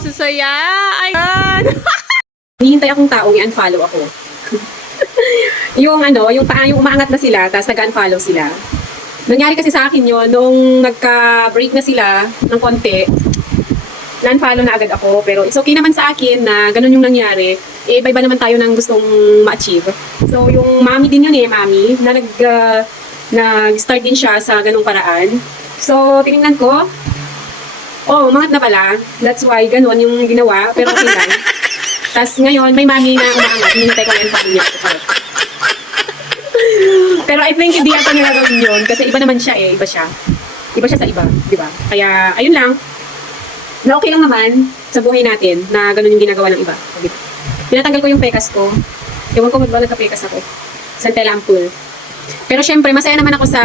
Susaya! Ay, God! Hinihintay akong taong i-unfollow ako. yung umaangat na sila, tapos nag-unfollow sila. Nangyari kasi sa akin yon nung nagka-break na sila ng konti, na-unfollow na agad ako. Pero it's okay naman sa akin na ganun yung nangyari. Eh, iba-iba naman tayo ng gustong ma-achieve. So, yung mami din yun mami, na nag-start din siya sa ganung paraan. So, tinignan ko, umangat na pala. That's why ganun yung ginawa, pero okay lang. Tapos ngayon, may mami na umaangat. Hinihintay ko na yung family niya. Pero I think hindi ata nila gawin yun. Kasi iba naman siya Iba siya. Iba siya sa iba. Diba? Kaya, ayun lang. Na okay lang naman sa buhay natin na ganun yung ginagawa ng iba. Pinatanggal ko yung pekas ko. Ewan ko magbalag ka pekas ako. Sa Telampul. Pero syempre, masaya naman ako sa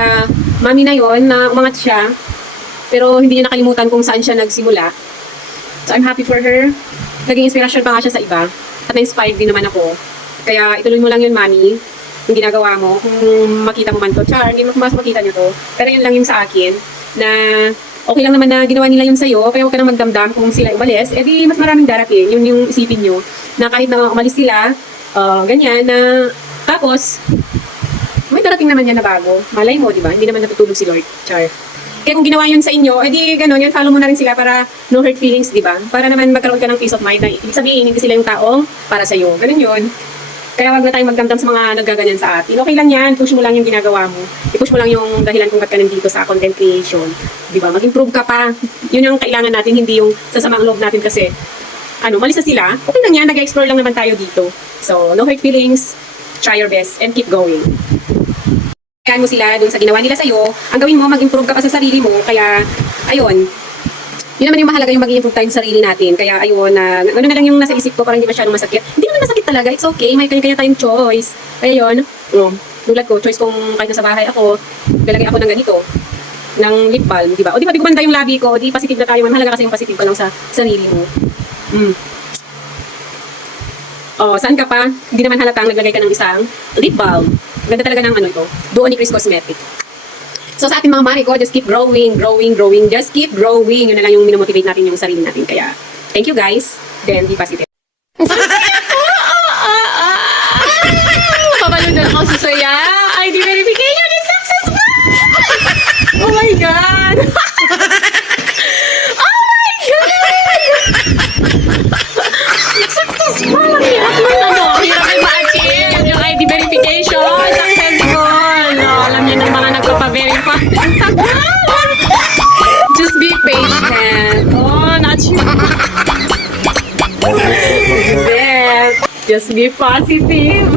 mami na yon na umangat siya. Pero hindi niya nakalimutan kung saan siya nagsimula. So I'm happy for her. Naging inspirasyon pa nga siya sa iba. At na-inspired din naman ako. Kaya ituloy mo lang yun, mami. Yung ginagawa mo. Kung makita mo man to. Char, hindi mo mas makita nyo to. Pero yun lang yung sa akin. Na okay lang naman na ginawa nila yun sa'yo. Kaya huwag ka nang magdamdam kung sila umalis. Eh di mas maraming darating. Yun yung isipin nyo. Na kahit na umalis sila, ganyan na. Tapos, may darating naman yan na bago. Malay mo, di ba? Hindi naman natutulog si Lord. Char. Kaya kung ginawa yun sa inyo, edi gano'n, yun, follow mo na rin sila para no hurt feelings, di ba? Para naman magkaroon ka ng peace of mind na ibig sabihin, hindi sila yung taong para sa'yo. Ganun yun. Kaya wag na tayong magdamdam sa mga nagaganyan sa atin. Okay lang yan, push mo lang yung ginagawa mo. I-push mo lang yung dahilan kung ba't ka nandito sa content creation. Di ba? Mag-improve ka pa. Yun yung kailangan natin, hindi yung sasamang loob natin kasi, malis na sila. Okay lang yan, nag-explore lang naman tayo dito. So, no hurt feelings, try your best, and keep going. Kaya mo sila dun sa ginawa nila sa'yo, ang gawin mo, mag-improve ka pa sa sarili mo. Kaya, ayun, yun naman yung mahalaga yung mag-improve tayo sa sarili natin. Kaya, ayun, ano na lang yung nasa isip ko, parang hindi masyadong masakit. Hindi naman masakit talaga, it's okay, may kanya-kanya tayong choice. Kaya yun, tulad ko, choice kong kahit nasa bahay ako, lalagay ako ng ganito, ng lip balm, di ba? O di ba, di gumanda yung labi ko, di positive na tayo, mahalaga kasi yung positive ka lang sa sarili mo. Saan ka pa? Hindi naman halatang naglagay ka ng isang lip balm. Ganda talaga ng ito. Doon ni Chris Cosmetic. So sa ating mga mami ko, just keep growing, growing, growing. Just keep growing. Yun na lang yung minomotivate natin yung sarili natin. Kaya, thank you guys. Then, be positive. Pabalundan ako, Susaya! ID verification is successful! Oh my God! Oh my God! Successful! Ang hirap mo hirap ay ma-achieve yung ID verification. Successful! Alam niyo ng mga nagpapa-verify. Just be patient. Na-achieve. Just be positive.